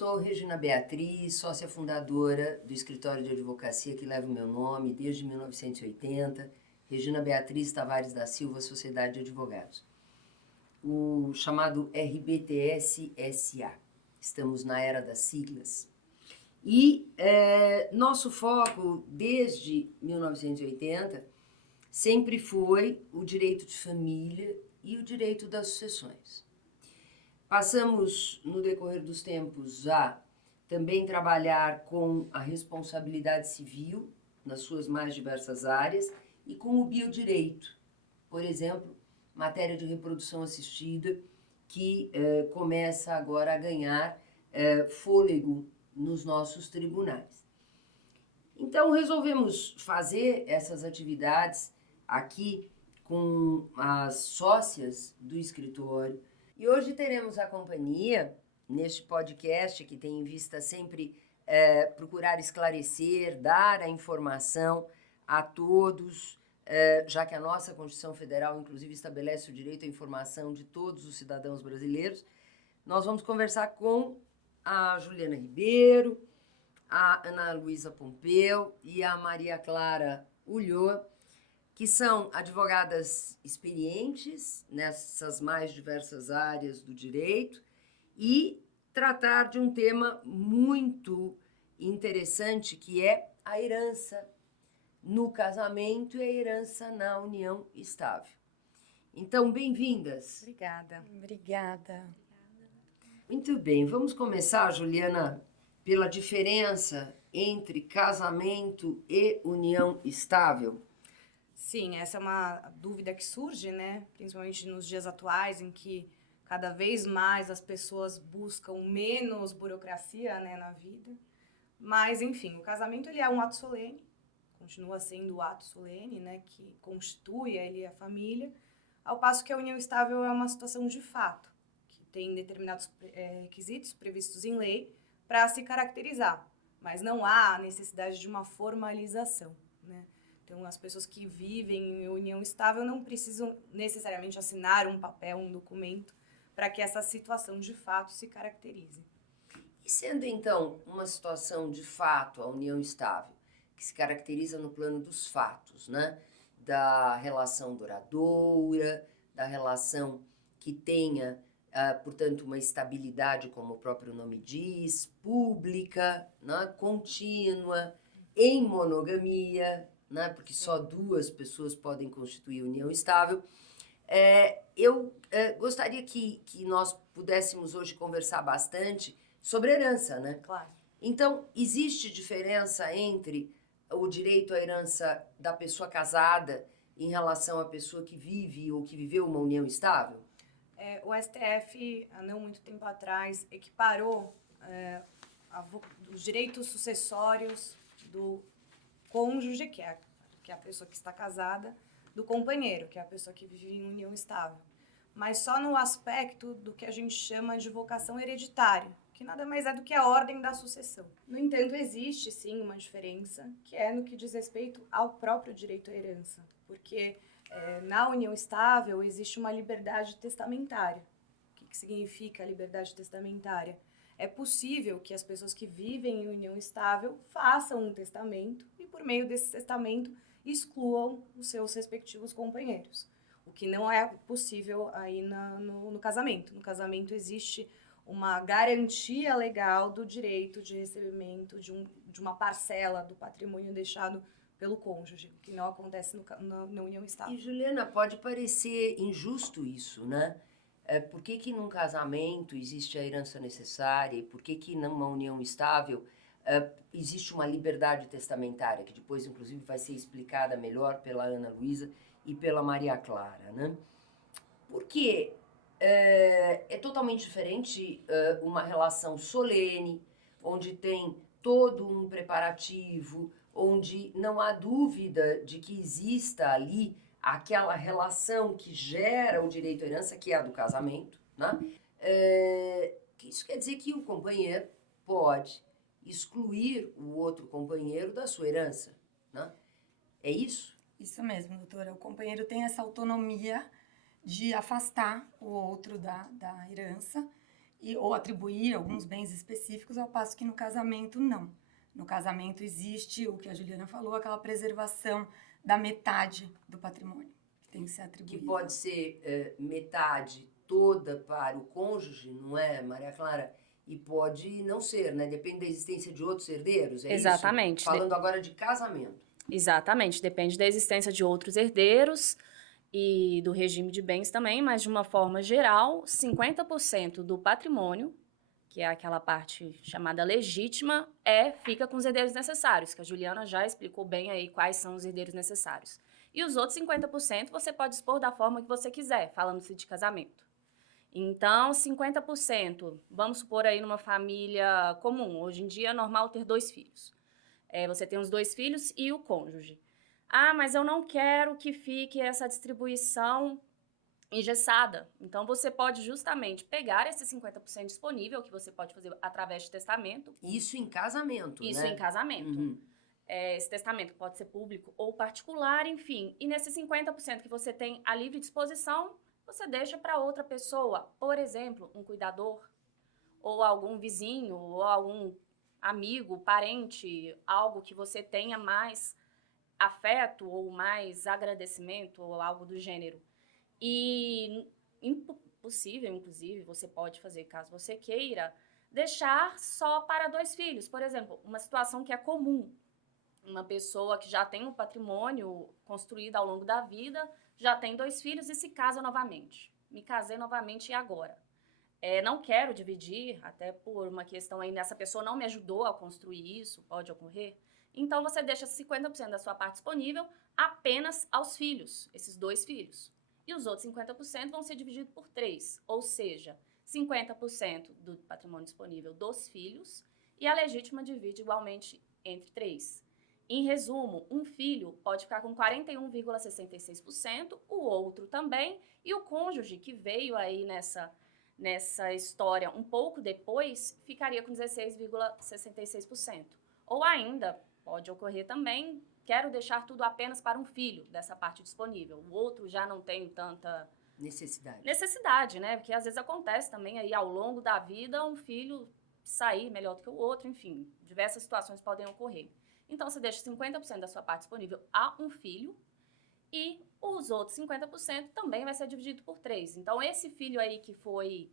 Sou Regina Beatriz, sócia fundadora do escritório de advocacia que leva o meu nome desde 1980, Regina Beatriz Tavares da Silva, Sociedade de Advogados. O chamado RBTS-SA. Estamos na era das siglas. E nosso foco, desde 1980, sempre foi o direito de família e o direito das sucessões. Passamos, no decorrer dos tempos, a também trabalhar com a responsabilidade civil, nas suas mais diversas áreas, e com o biodireito. Por exemplo, matéria de reprodução assistida, que começa agora a ganhar fôlego nos nossos tribunais. Então, resolvemos fazer essas atividades aqui com as sócias do escritório. E hoje teremos a companhia, neste podcast, que tem em vista sempre procurar esclarecer, dar a informação a todos, já que a nossa Constituição Federal, inclusive, estabelece o direito à informação de todos os cidadãos brasileiros. Nós vamos conversar com a Juliana Ribeiro, a Ana Luísa Pompeu e a Maria Clara Ulloa, que são advogadas experientes nessas mais diversas áreas do direito e tratar de um tema muito interessante, que é a herança no casamento e a herança na união estável. Então, bem-vindas. Obrigada. Obrigada. Muito bem, vamos começar, Juliana, pela diferença entre casamento e união estável. Sim, essa é uma dúvida que surge, né? Principalmente nos dias atuais, em que cada vez mais as pessoas buscam menos burocracia, né, na vida. Mas, enfim, o casamento ele é um ato solene, continua sendo o ato solene, né, que constitui ali a família, ao passo que a união estável é uma situação de fato, que tem determinados requisitos previstos em lei para se caracterizar, mas não há necessidade de uma formalização, né? Então, as pessoas que vivem em união estável não precisam necessariamente assinar um papel, um documento, para que essa situação de fato se caracterize. E sendo, então, uma situação de fato, a união estável, que se caracteriza no plano dos fatos, né? Da relação duradoura, da relação que tenha, portanto, uma estabilidade, como o próprio nome diz, pública, né? Contínua, em monogamia, né? Porque só duas pessoas podem constituir união estável. Eu gostaria que nós pudéssemos hoje conversar bastante sobre herança, né? Claro. Então, existe diferença entre o direito à herança da pessoa casada em relação à pessoa que vive ou que viveu uma união estável? O STF, há não muito tempo atrás, equiparou os direitos sucessórios do cônjuge, que é a pessoa que está casada, do companheiro, que é a pessoa que vive em união estável. Mas só no aspecto do que a gente chama de vocação hereditária, que nada mais é do que a ordem da sucessão. No entanto, existe sim uma diferença, que é no que diz respeito ao próprio direito à herança, porque na união estável existe uma liberdade testamentária. O que significa a liberdade testamentária? É possível que as pessoas que vivem em união estável façam um testamento e, por meio desse testamento, excluam os seus respectivos companheiros. O que não é possível aí no casamento. No casamento existe uma garantia legal do direito de recebimento de uma parcela do patrimônio deixado pelo cônjuge, que não acontece na união estável. E, Juliana, pode parecer injusto isso, né? Por que num casamento existe a herança necessária e por que numa união estável existe uma liberdade testamentária, que depois, inclusive, vai ser explicada melhor pela Ana Luísa e pela Maria Clara, né? Porque é totalmente diferente uma relação solene, onde tem todo um preparativo, onde não há dúvida de que exista ali aquela relação que gera o direito à herança, que é a do casamento, né? Isso quer dizer que o companheiro pode excluir o outro companheiro da sua herança, né? É isso? Isso mesmo, doutora. O companheiro tem essa autonomia de afastar o outro da herança ou atribuir alguns bens específicos, ao passo que no casamento não. No casamento existe o que a Juliana falou, aquela preservação da metade do patrimônio que tem que ser atribuída. Que pode ser metade toda para o cônjuge, não é, Maria Clara? E pode não ser, né? Depende da existência de outros herdeiros, é Exatamente. isso? Falando agora de casamento. Exatamente, depende da existência de outros herdeiros e do regime de bens também, mas de uma forma geral, 50% do patrimônio, que é aquela parte chamada legítima, fica com os herdeiros necessários, que a Juliana já explicou bem aí quais são os herdeiros necessários. E os outros 50% você pode dispor da forma que você quiser, falando-se de casamento. Então, 50%, vamos supor aí numa família comum, hoje em dia é normal ter 2 filhos. Você tem os 2 filhos e o cônjuge. Ah, mas eu não quero que fique essa distribuição engessada. Então, você pode justamente pegar esse 50% disponível, que você pode fazer através de testamento. Isso em casamento, Isso né? em casamento. Uhum. Esse testamento pode ser público ou particular, enfim. E nesse 50% que você tem à livre disposição, você deixa para outra pessoa. Por exemplo, um cuidador, ou algum vizinho, ou algum amigo, parente, algo que você tenha mais afeto ou mais agradecimento ou algo do gênero. E impossível, inclusive, você pode fazer, caso você queira, deixar só para 2 filhos. Por exemplo, uma situação que é comum. Uma pessoa que já tem um patrimônio construído ao longo da vida, já tem 2 filhos e se casa novamente. Me casei novamente e agora? Não quero dividir, até por uma questão ainda, essa pessoa não me ajudou a construir isso, pode ocorrer. Então, você deixa 50% da sua parte disponível apenas aos filhos, esses 2 filhos. E os outros 50% vão ser divididos por 3, ou seja, 50% do patrimônio disponível dos filhos e a legítima divide igualmente entre 3. Em resumo, um filho pode ficar com 41,66%, o outro também, e o cônjuge que veio aí nessa história um pouco depois, ficaria com 16,66%. Ou ainda, pode ocorrer também, quero deixar tudo apenas para um filho dessa parte disponível. O outro já não tem tanta necessidade, né? Porque às vezes acontece também aí ao longo da vida um filho sair melhor do que o outro, enfim, diversas situações podem ocorrer. Então, você deixa 50% da sua parte disponível a um filho e os outros 50% também vai ser dividido por 3. Então, esse filho aí que foi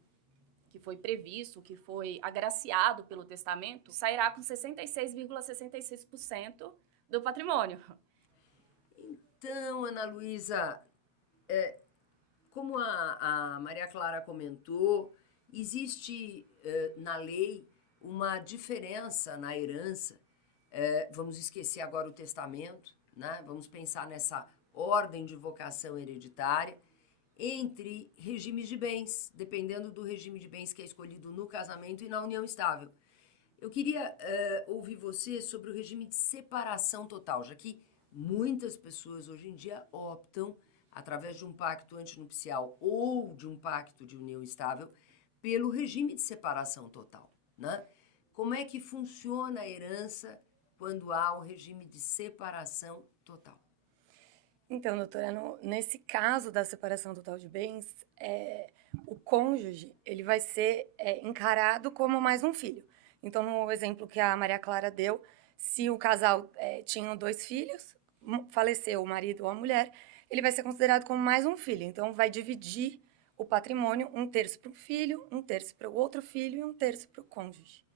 previsto, que foi agraciado pelo testamento, sairá com 66,66% do patrimônio. Então, Ana Luísa, como a Maria Clara comentou, existe na lei uma diferença na herança. Vamos esquecer agora o testamento, né? Vamos pensar nessa ordem de vocação hereditária entre regimes de bens, dependendo do regime de bens que é escolhido no casamento e na união estável. Eu queria ouvir você sobre o regime de separação total, já que muitas pessoas hoje em dia optam, através de um pacto antinupcial ou de um pacto de união estável, pelo regime de separação total, né? Como é que funciona a herança quando há o regime de separação total? Então, doutora, nesse caso da separação total de bens, o cônjuge ele vai ser encarado como mais um filho. Então, no exemplo que a Maria Clara deu, se o casal tinha 2 filhos, faleceu o marido ou a mulher, ele vai ser considerado como mais um filho. Então, vai dividir o patrimônio, 1/3 para o filho, 1/3 para o outro filho e 1/3 para o cônjuge.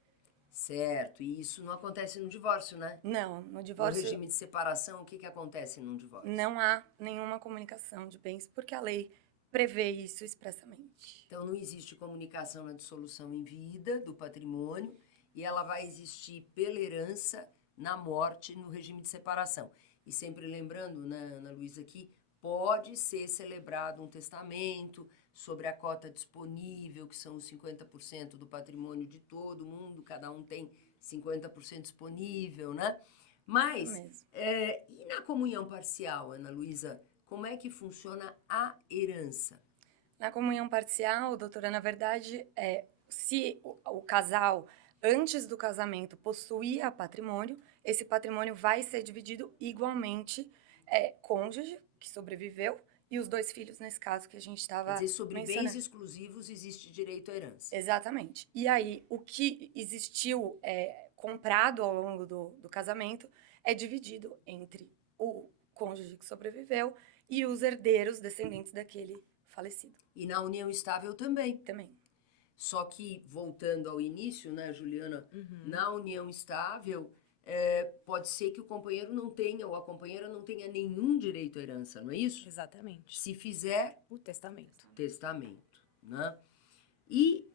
Certo, e isso não acontece no divórcio, né? Não, no divórcio... No regime de separação, o que acontece num divórcio? Não há nenhuma comunicação de bens, porque a lei prevê isso expressamente. Então, não existe comunicação na dissolução em vida do patrimônio e ela vai existir pela herança na morte no regime de separação. E sempre lembrando, né, Ana Luísa, que pode ser celebrado um testamento sobre a cota disponível, que são os 50% do patrimônio de todo mundo, cada um tem 50% disponível, né? Mas, e na comunhão parcial, Ana Luísa, como é que funciona a herança? Na comunhão parcial, doutora, na verdade, se o casal, antes do casamento, possuía patrimônio, esse patrimônio vai ser dividido igualmente cônjuge, que sobreviveu, e os 2 filhos, nesse caso, que a gente estava Quer dizer, sobre mencionando. bens exclusivos existe direito à herança. Exatamente. E aí, o que existiu comprado ao longo do casamento é dividido entre o cônjuge que sobreviveu e os herdeiros descendentes daquele falecido E na união estável também. também. Só que, voltando ao início, né, Juliana, na união estável, pode ser que o companheiro não tenha, ou a companheira não tenha nenhum direito à herança, não é isso? Exatamente. Se fizer O testamento. testamento, né? E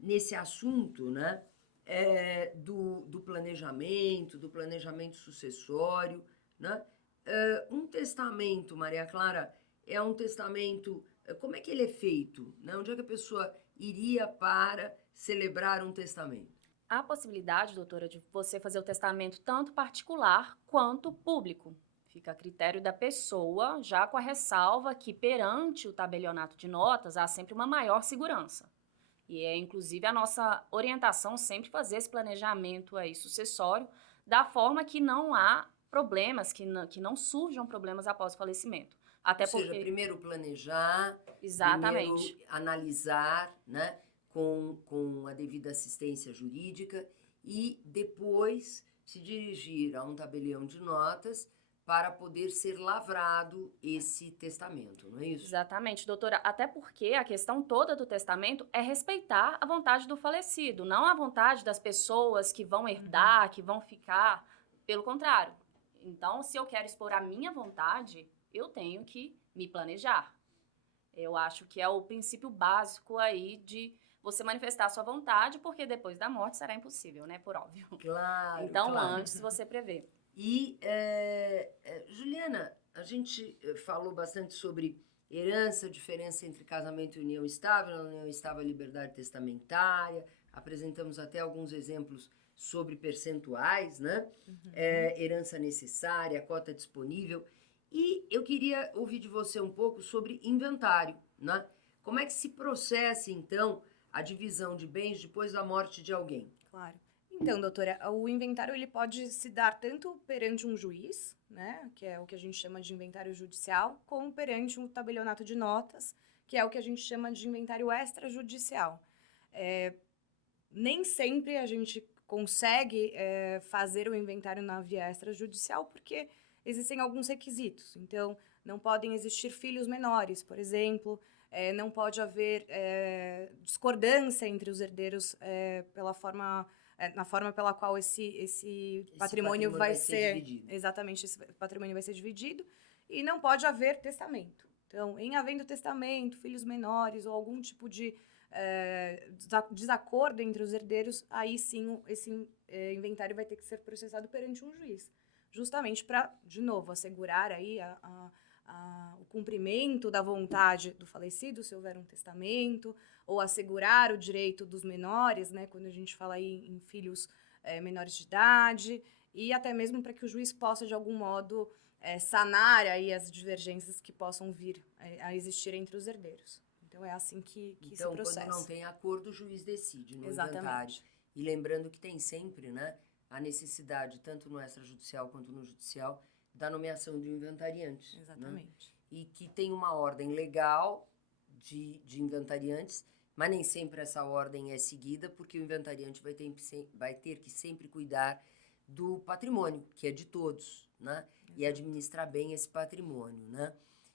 nesse assunto, né, do planejamento sucessório, né? Um testamento, Maria Clara, é um testamento, como é que ele é feito? Né? Onde é que a pessoa iria para celebrar um testamento? Há possibilidade, doutora, de você fazer o testamento tanto particular quanto público. Fica a critério da pessoa, já com a ressalva que perante o tabelionato de notas há sempre uma maior segurança. E é inclusive a nossa orientação sempre fazer esse planejamento aí sucessório da forma que não há problemas, que não surjam problemas após o falecimento. Até Ou seja, porque... primeiro planejar, Exatamente. primeiro analisar, né, com a devida assistência jurídica e depois se dirigir a um tabelião de notas para poder ser lavrado esse testamento, não é isso? Exatamente, doutora. Até porque a questão toda do testamento é respeitar a vontade do falecido, não a vontade das pessoas que vão herdar, que vão ficar. Pelo contrário. Então, se eu quero expor a minha vontade, eu tenho que me planejar. Eu acho que é o princípio básico aí de você manifestar a sua vontade, porque depois da morte será impossível, né? Por óbvio. Claro, Então, claro. antes você prevê. E, Juliana, a gente falou bastante sobre herança, diferença entre casamento e união estável, na união estável a liberdade testamentária, apresentamos até alguns exemplos sobre percentuais, né? Herança necessária, cota disponível. E eu queria ouvir de você um pouco sobre inventário, né? Como é que se processa, então, a divisão de bens depois da morte de alguém? Claro. Então, doutora, o inventário ele pode se dar tanto perante um juiz, né, que é o que a gente chama de inventário judicial, como perante um tabelionato de notas, que é o que a gente chama de inventário extrajudicial. Nem sempre a gente consegue fazer o inventário na via extrajudicial, porque existem alguns requisitos. Então, não podem existir filhos menores, por exemplo, não pode haver discordância entre os herdeiros na forma pela qual esse patrimônio vai ser dividido. Exatamente, esse patrimônio vai ser dividido, e não pode haver testamento. Então, em havendo testamento, filhos menores ou algum tipo de desacordo entre os herdeiros, aí sim esse inventário vai ter que ser processado perante um juiz, justamente para, de novo, assegurar aí o cumprimento da vontade do falecido, se houver um testamento, ou assegurar o direito dos menores, né, quando a gente fala aí em filhos menores de idade, e até mesmo para que o juiz possa, de algum modo, sanar aí as divergências que possam vir a existir entre os herdeiros. Então, é assim que se processa. Então, quando não tem acordo, o juiz decide no Exatamente. inventário. E lembrando que tem sempre, né, a necessidade, tanto no extrajudicial quanto no judicial, da nomeação de um inventariante. Exatamente. Né? E que tem uma ordem legal de inventariantes, mas nem sempre essa ordem é seguida, porque o inventariante vai ter que sempre cuidar do patrimônio, que é de todos, né? E administrar bem esse patrimônio, né?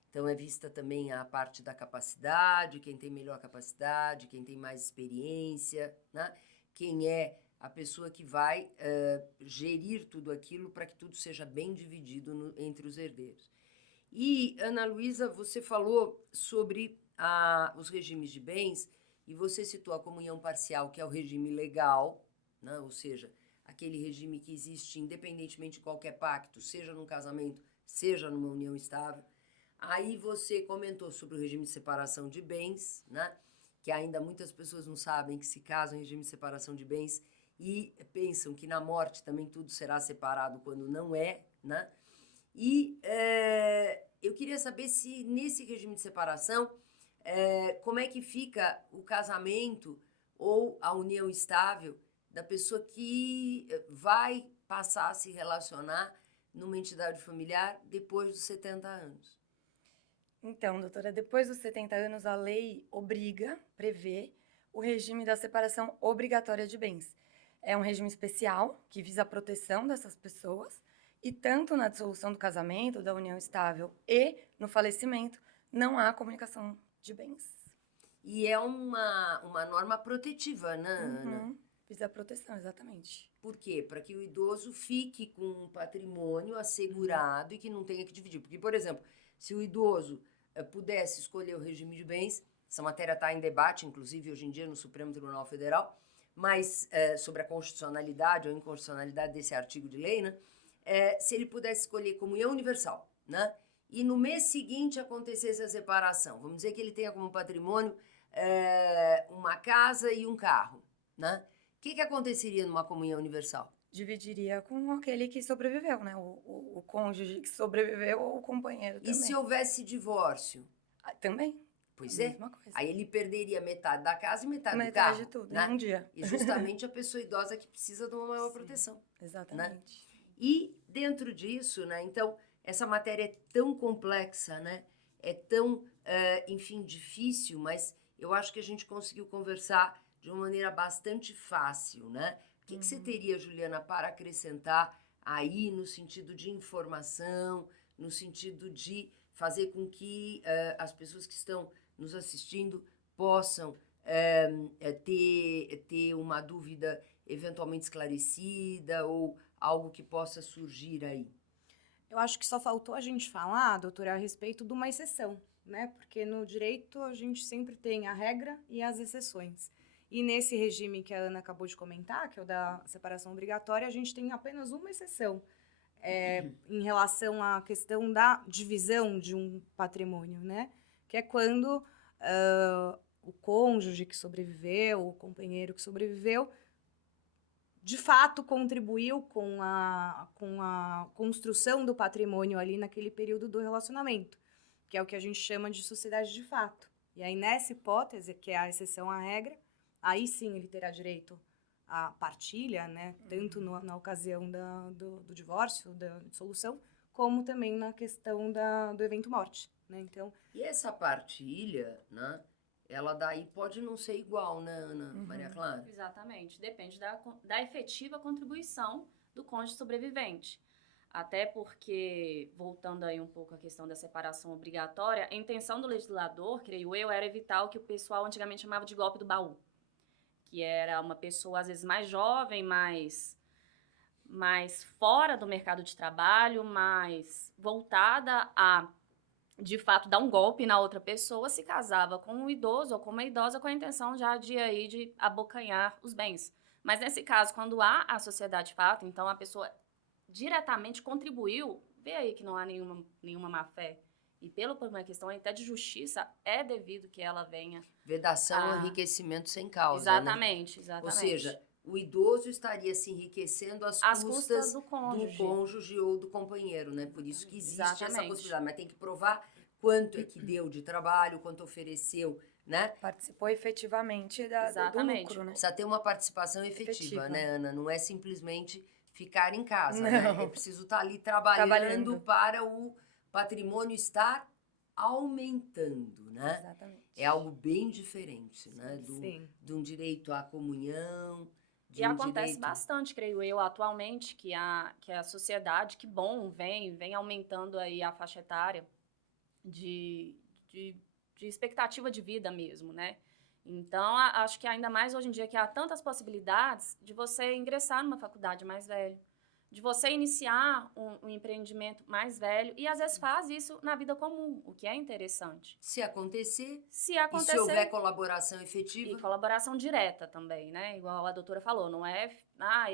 Então, é vista também a parte da capacidade, quem tem melhor capacidade, quem tem mais experiência, né? Quem é a pessoa que vai gerir tudo aquilo para que tudo seja bem dividido entre os herdeiros. E, Ana Luísa, você falou sobre os regimes de bens e você citou a comunhão parcial, que é o regime legal, né? Ou seja, aquele regime que existe independentemente de qualquer pacto, seja num casamento, seja numa união estável. Aí você comentou sobre o regime de separação de bens, né? Que ainda muitas pessoas não sabem que se casam em regime de separação de bens e pensam que na morte também tudo será separado quando não é, né? E eu queria saber se nesse regime de separação, como é que fica o casamento ou a união estável da pessoa que vai passar a se relacionar numa entidade familiar depois dos 70 anos? Então, doutora, depois dos 70 anos, a lei prevê o regime da separação obrigatória de bens. É um regime especial que visa a proteção dessas pessoas e tanto na dissolução do casamento, da união estável e no falecimento, não há comunicação de bens. E é uma norma protetiva, né, Ana? Uhum. Visa a proteção, exatamente. Por quê? Para que o idoso fique com um patrimônio assegurado e que não tenha que dividir. Porque, por exemplo, se o idoso pudesse escolher o regime de bens, essa matéria está em debate, inclusive hoje em dia no Supremo Tribunal Federal, mas sobre a constitucionalidade ou inconstitucionalidade desse artigo de lei, né? Se ele pudesse escolher comunhão universal, né? E no mês seguinte acontecesse a separação, vamos dizer que ele tenha como patrimônio uma casa e um carro, né? O que aconteceria numa comunhão universal? Dividiria com aquele que sobreviveu, né? O cônjuge que sobreviveu ou o companheiro também. E se houvesse divórcio? Também. Pois a é. mesma coisa. Aí ele perderia metade da casa e metade do carro. Metade de tudo, né? em um dia. E justamente a pessoa idosa que precisa de uma maior proteção. Exatamente. E dentro disso, né? Então, essa matéria é tão complexa, né? É tão, enfim, difícil, mas eu acho que a gente conseguiu conversar de uma maneira bastante fácil, né? O que você teria, Juliana, para acrescentar aí no sentido de informação, no sentido de fazer com que as pessoas que estão nos assistindo possam ter uma dúvida eventualmente esclarecida ou algo que possa surgir aí? Eu acho que só faltou a gente falar, doutora, a respeito de uma exceção, né? Porque no direito a gente sempre tem a regra e as exceções. E nesse regime que a Ana acabou de comentar, que é o da separação obrigatória, a gente tem apenas uma exceção em relação à questão da divisão de um patrimônio, né? Que é quando o cônjuge que sobreviveu, o companheiro que sobreviveu, de fato contribuiu com a construção do patrimônio ali naquele período do relacionamento, que é o que a gente chama de sociedade de fato. E aí, nessa hipótese, que é a exceção à regra, aí sim ele terá direito à partilha, né? Tanto na ocasião do divórcio, da dissolução, como também na questão do evento morte, né? Então, e essa partilha, né? Ela daí pode não ser igual, né, Ana Maria Clara? Exatamente. Depende da efetiva contribuição do cônjuge sobrevivente. Até porque, voltando aí um pouco à questão da separação obrigatória, a intenção do legislador, creio eu, era evitar o que o pessoal antigamente chamava de golpe do baú. Que era uma pessoa, às vezes, mais jovem, mais fora do mercado de trabalho, mais voltada a, de fato, dar um golpe na outra pessoa, se casava com um idoso ou com uma idosa com a intenção já de abocanhar os bens. Mas, nesse caso, quando há a sociedade de fato, então a pessoa diretamente contribuiu, vê aí que não há nenhuma má-fé. E por uma questão até de justiça, é devido que ela venha... Vedação, enriquecimento sem causa, exatamente, né? exatamente. Ou seja, o idoso estaria se enriquecendo às custas do cônjuge ou do companheiro, né? Por isso que existe essa possibilidade. Mas tem que provar quanto é que deu de trabalho, quanto ofereceu, né? Participou efetivamente do lucro, né? Precisa ter uma participação efetiva, né, Ana? Não é simplesmente ficar em casa, Não. né? É preciso estar ali trabalhando para o patrimônio estar aumentando, né? Exatamente. É algo bem diferente, né? De um direito à comunhão. E acontece bastante, creio eu, atualmente, que a sociedade, que bom, vem aumentando aí a faixa etária de expectativa de vida mesmo, né? Então, acho que ainda mais hoje em dia que há tantas possibilidades de você ingressar numa faculdade mais velho, de você iniciar um empreendimento mais velho, e às vezes faz isso na vida comum, o que é interessante. Se acontecer, e se houver colaboração efetiva. E colaboração direta também, né? Igual a doutora falou, não é,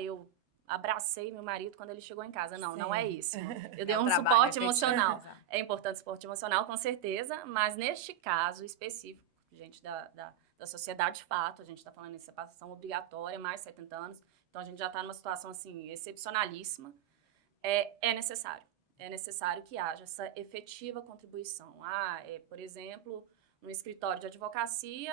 eu abracei meu marido quando ele chegou em casa. Não, não é isso. Eu dei um suporte emocional. É importante suporte emocional, com certeza, mas neste caso específico, gente da sociedade de fato, a gente está falando em separação obrigatória, mais de 70 anos, então a gente já está numa situação, assim, excepcionalíssima. É necessário que haja essa efetiva contribuição. Por exemplo, no escritório de advocacia,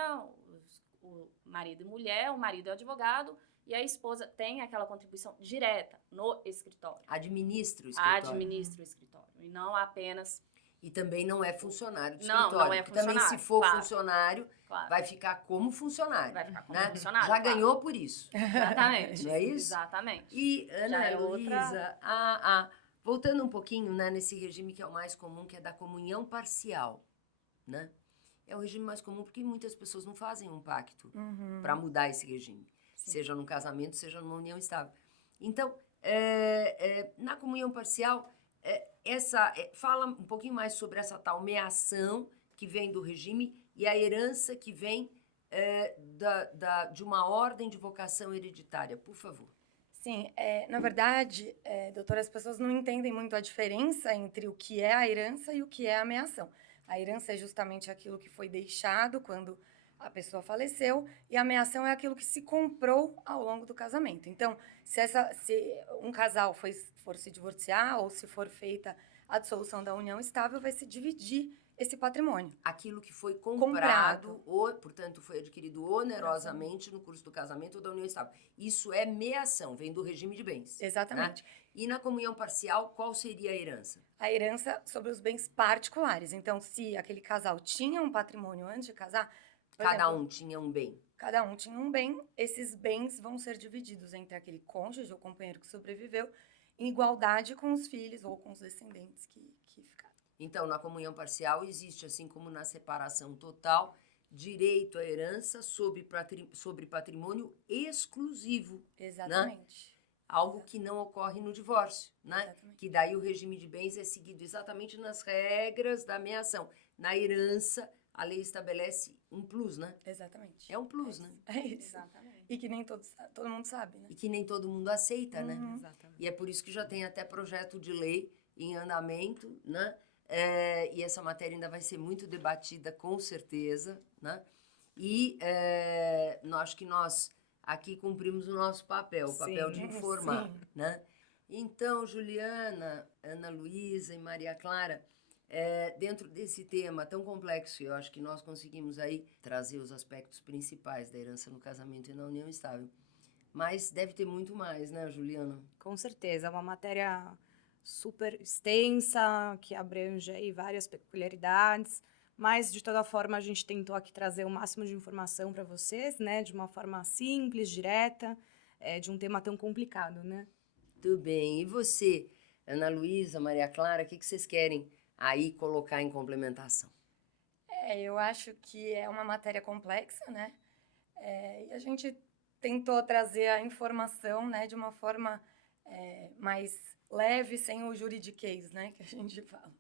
o marido e mulher, o marido é advogado, e a esposa tem aquela contribuição direta no escritório. Administra o escritório. Administra o escritório, e não apenas... E também não é funcionário do Não, escritório. não é porque também, se funcionário, for claro. funcionário, Claro, vai ficar como funcionário. vai ficar como né? funcionário. Já claro. ganhou por isso. Exatamente. Não é isso? Exatamente. E, Ana é Luísa, voltando um pouquinho, né, nesse regime que é o mais comum, que é da comunhão parcial, né? É o regime mais comum porque muitas pessoas não fazem um pacto para mudar esse regime. Sim. Seja num casamento, seja numa união estável. Então, na comunhão parcial, fala um pouquinho mais sobre essa tal meação que vem do regime e a herança que vem de uma ordem de vocação hereditária, por favor. Sim, na verdade, doutora, as pessoas não entendem muito a diferença entre o que é a herança e o que é a meação. A herança é justamente aquilo que foi deixado quando a pessoa faleceu, e a meação é aquilo que se comprou ao longo do casamento. Então, se um casal for se divorciar ou se for feita a dissolução da união estável, vai se dividir esse patrimônio. Aquilo que foi comprado. Portanto, foi adquirido onerosamente no curso do casamento ou da união estável. Isso é meação, vem do regime de bens. Exatamente. Né? E na comunhão parcial, qual seria a herança? A herança sobre os bens particulares. Então, se aquele casal tinha um patrimônio antes de casar, Cada um tinha um bem. Cada um tinha um bem, esses bens vão ser divididos entre aquele cônjuge ou companheiro que sobreviveu, em igualdade com os filhos ou com os descendentes que ficaram. Então, na comunhão parcial, existe, assim como na separação total, direito à herança sobre patrimônio exclusivo. Exatamente. Né? Algo que não ocorre no divórcio, né? Exatamente. Que daí o regime de bens é seguido exatamente nas regras da meação. Na herança, a lei estabelece um plus, né? Exatamente. É um plus, né? É isso. Exatamente. E que nem todo mundo sabe, né? E que nem todo mundo aceita, né? Exatamente. E é por isso que já tem até projeto de lei em andamento, né? E essa matéria ainda vai ser muito debatida, com certeza, né? E acho que nós aqui cumprimos o nosso papel, o papel de informar, sim. né? Então, Juliana, Ana Luísa e Maria Clara, dentro desse tema tão complexo, eu acho que nós conseguimos aí trazer os aspectos principais da herança no casamento e na união estável. Mas deve ter muito mais, né, Juliana? Com certeza, é uma matéria super extensa, que abrange aí várias peculiaridades, mas, de toda forma, a gente tentou aqui trazer o máximo de informação para vocês, né, de uma forma simples, direta, de um tema tão complicado, né? Tudo bem. E você, Ana Luísa, Maria Clara, o que vocês querem aí colocar em complementação? Eu acho que é uma matéria complexa, né? E a gente tentou trazer a informação, né, de uma forma mais leve, sem o juridiquês, né, que a gente fala.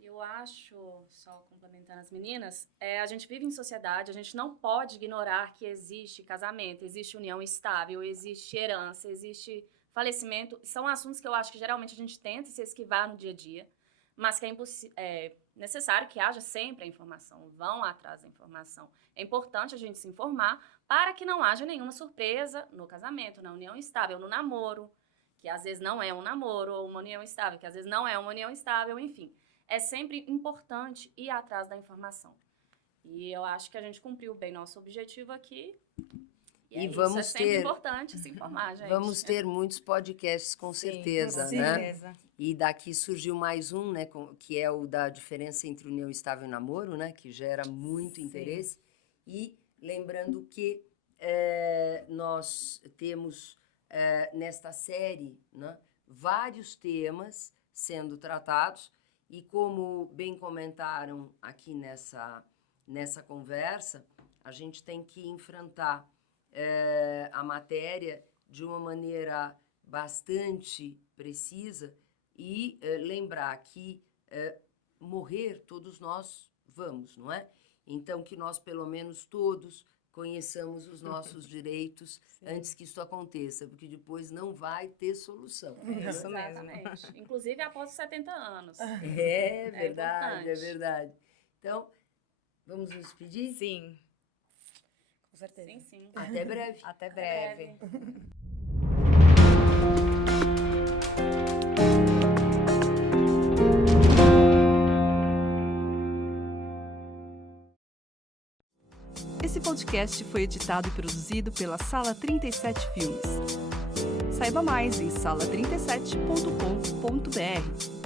Eu acho, só complementando as meninas, a gente vive em sociedade, a gente não pode ignorar que existe casamento, existe união estável, existe herança, existe falecimento. São assuntos que eu acho que geralmente a gente tenta se esquivar no dia a dia, mas que é necessário que haja sempre a informação, vão atrás da informação. É importante a gente se informar para que não haja nenhuma surpresa no casamento, na união estável, no namoro, que às vezes não é um namoro, ou uma união estável, que às vezes não é uma união estável, enfim. É sempre importante ir atrás da informação. E eu acho que a gente cumpriu bem nosso objetivo aqui. E vamos é sempre importante se informar, gente. Vamos ter muitos podcasts, com certeza, com né? certeza. E daqui surgiu mais um, né, que é o da diferença entre união estável e namoro, né, que gera muito interesse. E lembrando que nós temos nesta série, né, vários temas sendo tratados e, como bem comentaram aqui nessa conversa, a gente tem que enfrentar a matéria de uma maneira bastante precisa e lembrar que morrer todos nós vamos, não é? Então, que nós, pelo menos todos, conheçamos os nossos direitos antes que isso aconteça, porque depois não vai ter solução. Isso mesmo. Exatamente. Inclusive após os 70 anos. É verdade, é importante. verdade. Então, vamos nos despedir? Sim, Com certeza. Sim, sim. Até breve. até breve. Esse podcast podcast foi editado e produzido pela Sala 37 Filmes. Saiba mais em sala37.com.br.